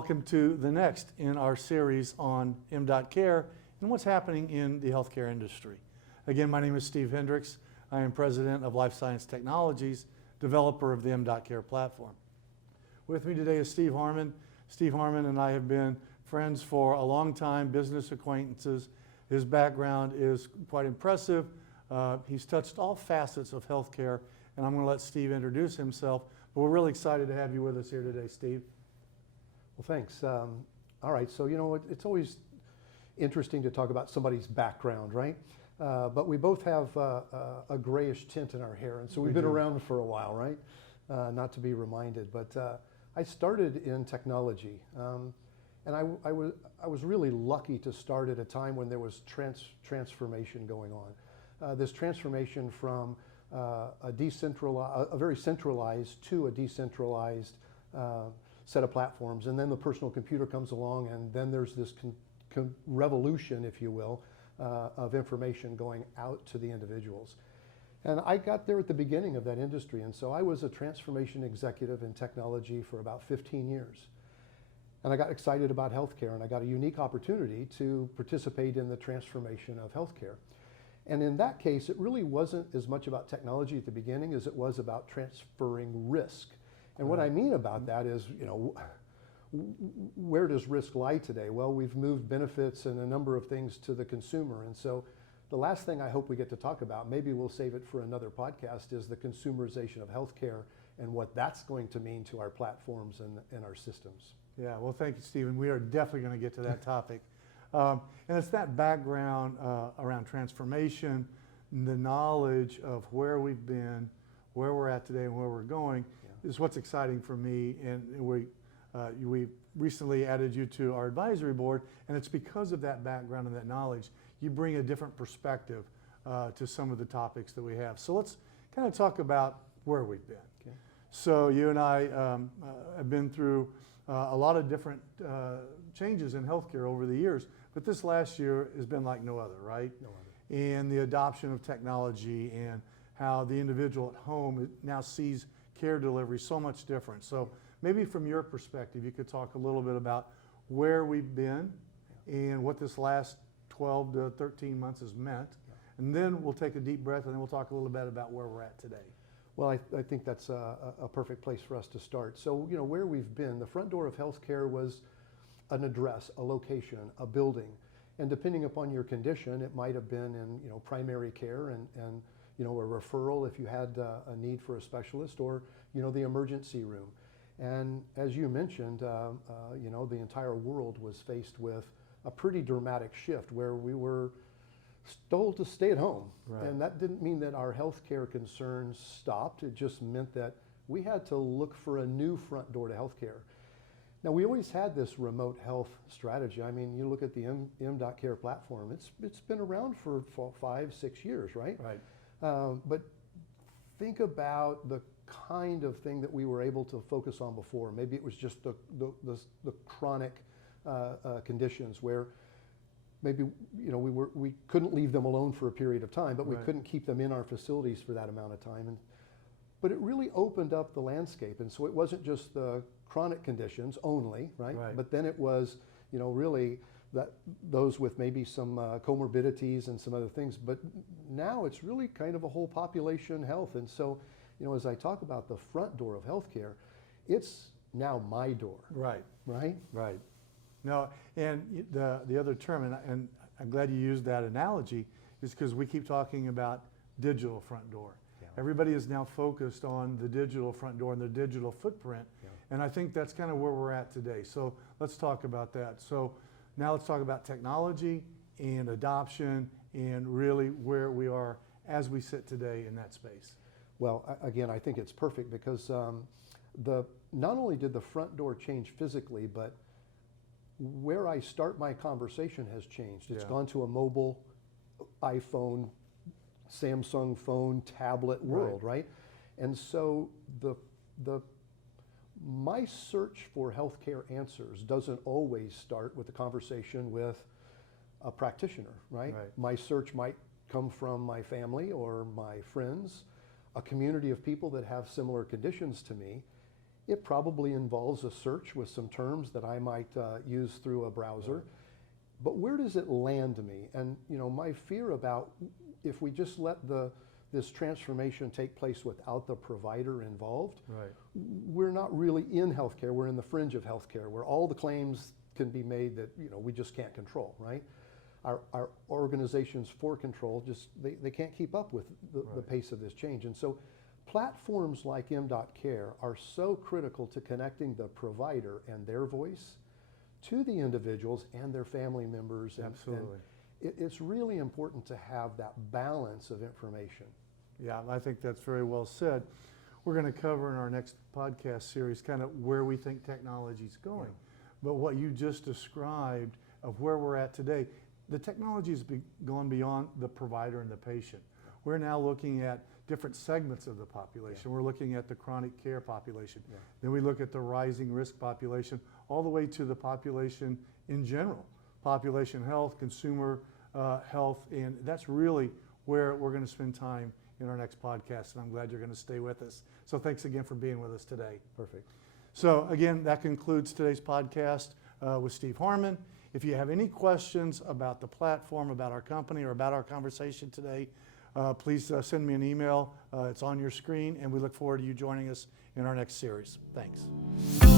welcome to the next in our series on m.Care and what's happening in the healthcare industry. Again, my name is Steve Hendrix. I am President of Life Science Technologies, developer of the m.Care platform. With me today is Steve Harmon. Steve Harmon and I have been friends for a long time, business acquaintances. His background is quite impressive. He's touched all facets of healthcare, and I'm going to let Steve introduce himself. But we're really excited to have you with us here today, Steve. Well, thanks. All right, so it's always interesting to talk about somebody's background, right? But we both have a grayish tint in our hair, and so we've been around for a while, right? Not to be reminded, but I started in technology, and I was really lucky to start at a time when there was transformation going on. This transformation from a very centralized to a decentralized set of platforms, and then the personal computer comes along, and then there's this revolution, if you will, of information going out to the individuals. And I got there at the beginning of that industry, and so I was a transformation executive in technology for about 15 years. And I got excited about healthcare, and I got a unique opportunity to participate in the transformation of healthcare. And in that case, it really wasn't as much about technology at the beginning as it was about transferring risk. And what I mean about that is, where does risk lie today? Well, we've moved benefits and a number of things to the consumer. And so the last thing I hope we get to talk about, maybe we'll save it for another podcast, is the consumerization of healthcare and what that's going to mean to our platforms and our systems. Yeah, well, thank you, Stephen. We are definitely going to get to that topic. And it's that background around transformation, the knowledge of where we've been, where we're at today, and where we're going is what's exciting for me. And we recently added you to our advisory board, and it's because of that background and that knowledge. You bring a different perspective to some of the topics that we have. So let's kind of talk about where we've been. Okay. So you and I have been through a lot of different changes in healthcare over the years, but this last year has been like no other, right? No other. And the adoption of technology and how the individual at home now sees care delivery so much different. So maybe from your perspective, you could talk a little bit about where we've been and what this last 12 to 13 months has meant. And then we'll take a deep breath, and then we'll talk a little bit about where we're at today. Well, I think that's a perfect place for us to start. So, where we've been, the front door of healthcare was an address, a location, a building. And depending upon your condition, it might have been in, primary care and a referral if you had a need for a specialist, or, the emergency room. And as you mentioned, the entire world was faced with a pretty dramatic shift where we were told to stay at home. Right. And that didn't mean that our healthcare concerns stopped. It just meant that we had to look for a new front door to healthcare. Now, we always had this remote health strategy. I mean, you look at the m.Care platform, it's been around for 5-6 years, right? Right. But think about the kind of thing that we were able to focus on before. Maybe it was just the chronic conditions where maybe we couldn't leave them alone for a period of time, but we couldn't keep them in our facilities for that amount of time. But it really opened up the landscape, and so it wasn't just the chronic conditions only, right? But then it was, really those with maybe some comorbidities and some other things. But now it's really kind of a whole population health, and so, as I talk about the front door of healthcare, it's now my door. Right. Right. Right. No, and the other term, and I'm glad you used that analogy, is because we keep talking about digital front door. Yeah. Everybody is now focused on the digital front door and the digital footprint, and I think that's kind of where we're at today. So let's talk about that. So now let's talk about technology and adoption and really where we are as we sit today in that space. Well, again, I think it's perfect because not only did the front door change physically, but where I start my conversation has changed. It's gone to a mobile, iPhone, Samsung phone, tablet world, right? And so my search for healthcare answers doesn't always start with a conversation with a practitioner, right? My search might come from my family or my friends, a community of people that have similar conditions to me. It probably involves a search with some terms that I might use through a browser. But where does it land me? And my fear about if we just let this transformation take place without the provider involved, Right. we're not really in healthcare. We're in the fringe of healthcare, where all the claims can be made that we just can't control, right? Our organizations for control they can't keep up with the pace of this change. And so platforms like m.Care are so critical to connecting the provider and their voice to the individuals and their family members. Absolutely. And it's really important to have that balance of information. Yeah, I think that's very well said. We're going to cover in our next podcast series kind of where we think technology is going. Yeah. But what you just described of where we're at today, the technology has gone beyond the provider and the patient. We're now looking at different segments of the population. Yeah. We're looking at the chronic care population. Yeah. Then we look at the rising risk population, all the way to the population in general. Population health, consumer health, and that's really where we're going to spend time in our next podcast, and I'm glad you're going to stay with us. So thanks again for being with us today. Perfect. So again, that concludes today's podcast with Steve Harmon. If you have any questions about the platform, about our company, or about our conversation today, please send me an email. It's on your screen, and we look forward to you joining us in our next series. Thanks.